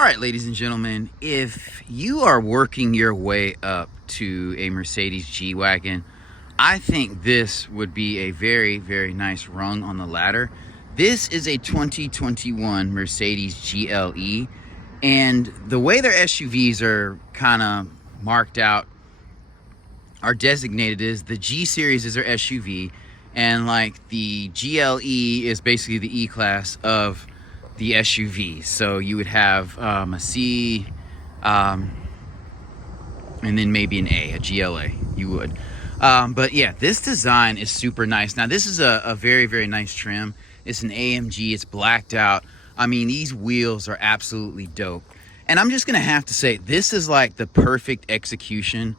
All right, ladies and gentlemen, if you are working your way up to a Mercedes G Wagon, I think this would be a very, very nice rung on the ladder. This is a 2021 Mercedes GLE, and the way their SUVs are kind of marked out, are designated is the G series is their SUV, and like the GLE is basically the E-Class of the SUV. So you would have a C, and then maybe an A, a GLA, you would. But yeah, this design is super nice. Now this is a very, very nice trim. It's an AMG, it's blacked out. I mean, these wheels are absolutely dope. And I'm just gonna have to say, this is like the perfect execution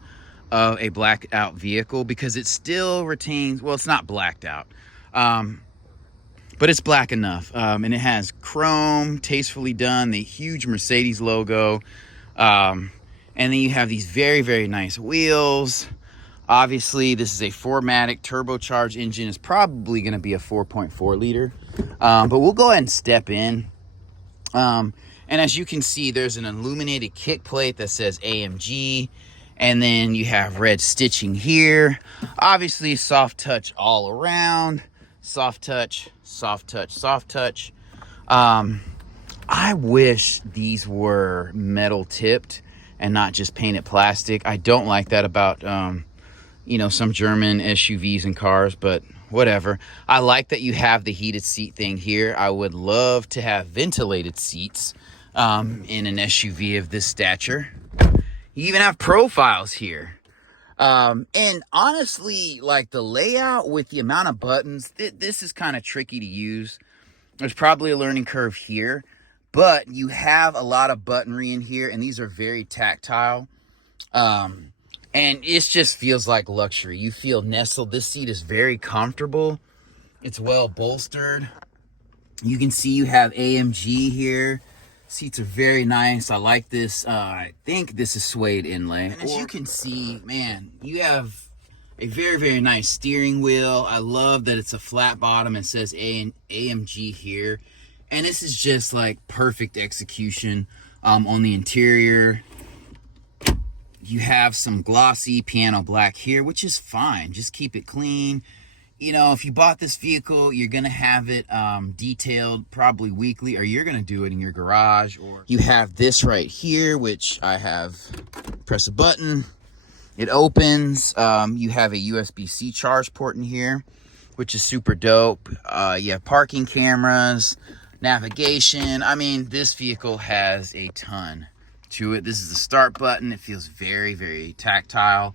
of a blacked out vehicle because it still retains, well, it's not blacked out. But it's black enough, and it has chrome, tastefully done, the huge Mercedes logo, and then you have these very, very nice wheels. Obviously, this is a 4MATIC turbocharged engine. It's probably going to be a 4.4 liter, but we'll go ahead and step in. And as you can see, there's an illuminated kick plate that says AMG, and then you have red stitching here. Obviously, soft touch all around. Soft touch, soft touch, soft touch. I wish these were metal tipped and not just painted plastic. I don't like that about, you know, some German SUVs and cars, but whatever. I like that you have the heated seat thing here. I would love to have ventilated seats in an SUV of this stature. You even have profiles here. And honestly, like the layout with the amount of buttons, this is kind of tricky to use. There's probably a learning curve here, but you have a lot of buttonry in here, and these are very tactile. And it just feels like luxury. You feel nestled. This seat is very comfortable. It's well bolstered. You can see you have AMG here. Seats are very nice. I like this. I think this is suede inlay. And as you can see, man, you have a very, very nice steering wheel. I love that it's a flat bottom. It says AMG here. And this is just like perfect execution on the interior. You have some glossy piano black here, which is fine. Just keep it clean. You know, if you bought this vehicle, you're going to have it detailed probably weekly, or you're going to do it in your garage. Or you have this right here, which I have, press a button, it opens. You have a USB-C charge port in here, which is super dope. You have parking cameras, navigation. I mean, this vehicle has a ton to it. This is the start button. It feels very, very tactile.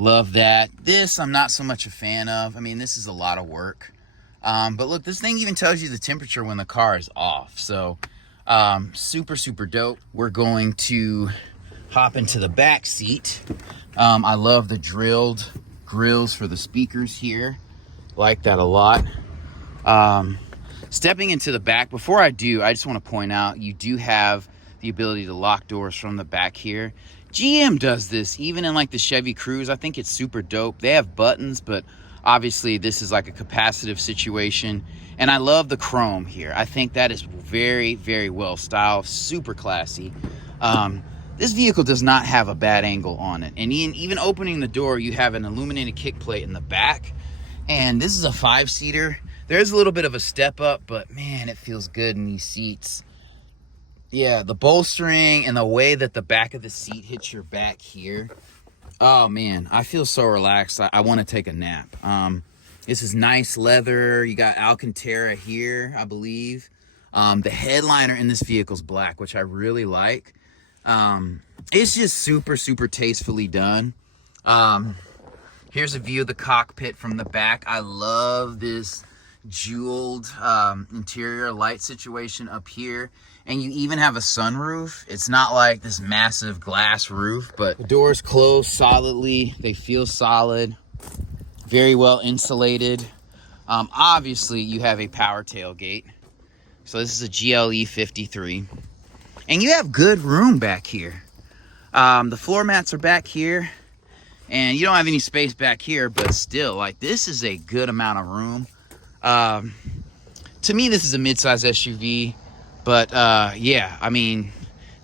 Love that. This I'm not so much a fan of. I mean, this is a lot of work. But look, this thing even tells you the temperature when the car is off. So super, super dope. We're going to hop into the back seat. I love the drilled grills for the speakers here. Like that a lot. Stepping into the back, before I do, I just want to point out you do have the ability to lock doors from the back here. GM does this even in like the Chevy Cruze. I think it's super dope. They have buttons, but obviously this is like a capacitive situation. And I love the chrome here. I think that is very, very well styled, super classy. This vehicle does not have a bad angle on it. And even opening the door, you have an illuminated kick plate in the back. And this is a 5-seater. There's a little bit of a step up, but man, it feels good in these seats. Yeah, the bolstering and the way that the back of the seat hits your back here. Oh man, I feel so relaxed. I want to take a nap. This is nice leather. You got Alcantara here, I believe. The headliner in this vehicle is black, which I really like. It's just super, super tastefully done. Here's a view of the cockpit from the back. I love this jeweled interior light situation up here, and you even have a sunroof. It's not like this massive glass roof, but the doors close solidly. They feel solid, very well insulated. Obviously you have a power tailgate, so this is a GLE 53, and you have good room back here. The floor mats are back here, and you don't have any space back here, but still, like, this is a good amount of room. To me, this is a midsize SUV, But yeah, I mean,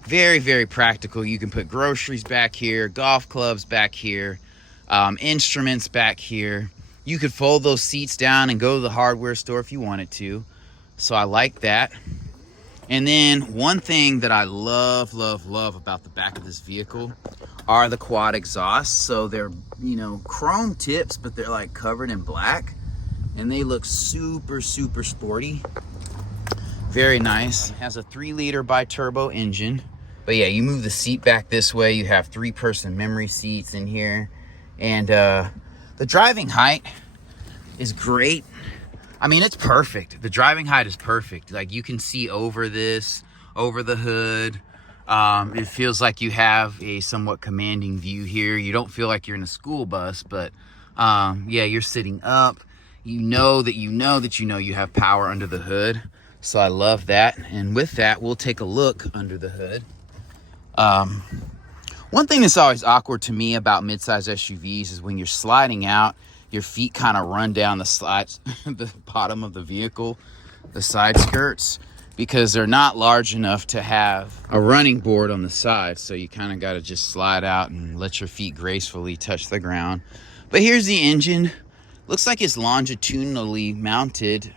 very, very practical. You can put groceries back here, golf clubs back here, instruments back here. You could fold those seats down and go to the hardware store if you wanted to. So I like that. And then one thing that I love about the back of this vehicle are the quad exhausts. So they're, you know, chrome tips, but they're like covered in black, and they look super, super sporty. Very nice. It has a 3-liter bi-turbo engine. But yeah, you move the seat back this way, you have 3-person memory seats in here. And the driving height is great. I mean, it's perfect. The driving height is perfect. Like, you can see over this, over the hood. It feels like you have a somewhat commanding view here. You don't feel like you're in a school bus, but yeah, you're sitting up. You know that you have power under the hood. So I love that. And with that, we'll take a look under the hood. One thing that's always awkward to me about midsize SUVs is when you're sliding out, your feet kind of run down the slides, the bottom of the vehicle, the side skirts, because they're not large enough to have a running board on the side. So you kind of got to just slide out and let your feet gracefully touch the ground. But here's the engine. Looks like it's longitudinally mounted,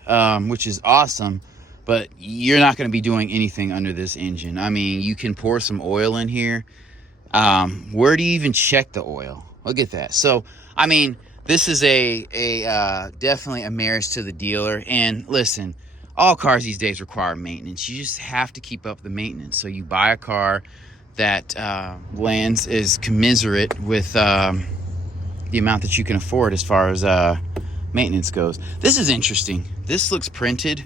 which is awesome. But you're not going to be doing anything under this engine. I mean, you can pour some oil in here. Where do you even check the oil? Look at that. So, I mean, this is definitely a marriage to the dealer. And listen, all cars these days require maintenance. You just have to keep up the maintenance. So you buy a car that lands is commensurate with the amount that you can afford as far as maintenance goes. This is interesting. This looks printed.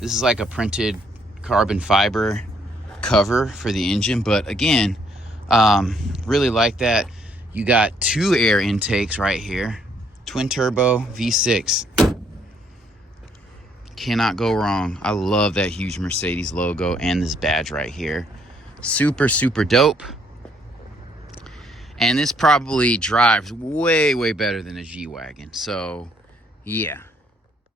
This is like a printed carbon fiber cover for the engine. But again, really like that. You got 2 air intakes right here. Twin turbo V6. Cannot go wrong. I love that huge Mercedes logo and this badge right here. Super, super dope. And this probably drives way, way better than a G Wagon. So, yeah.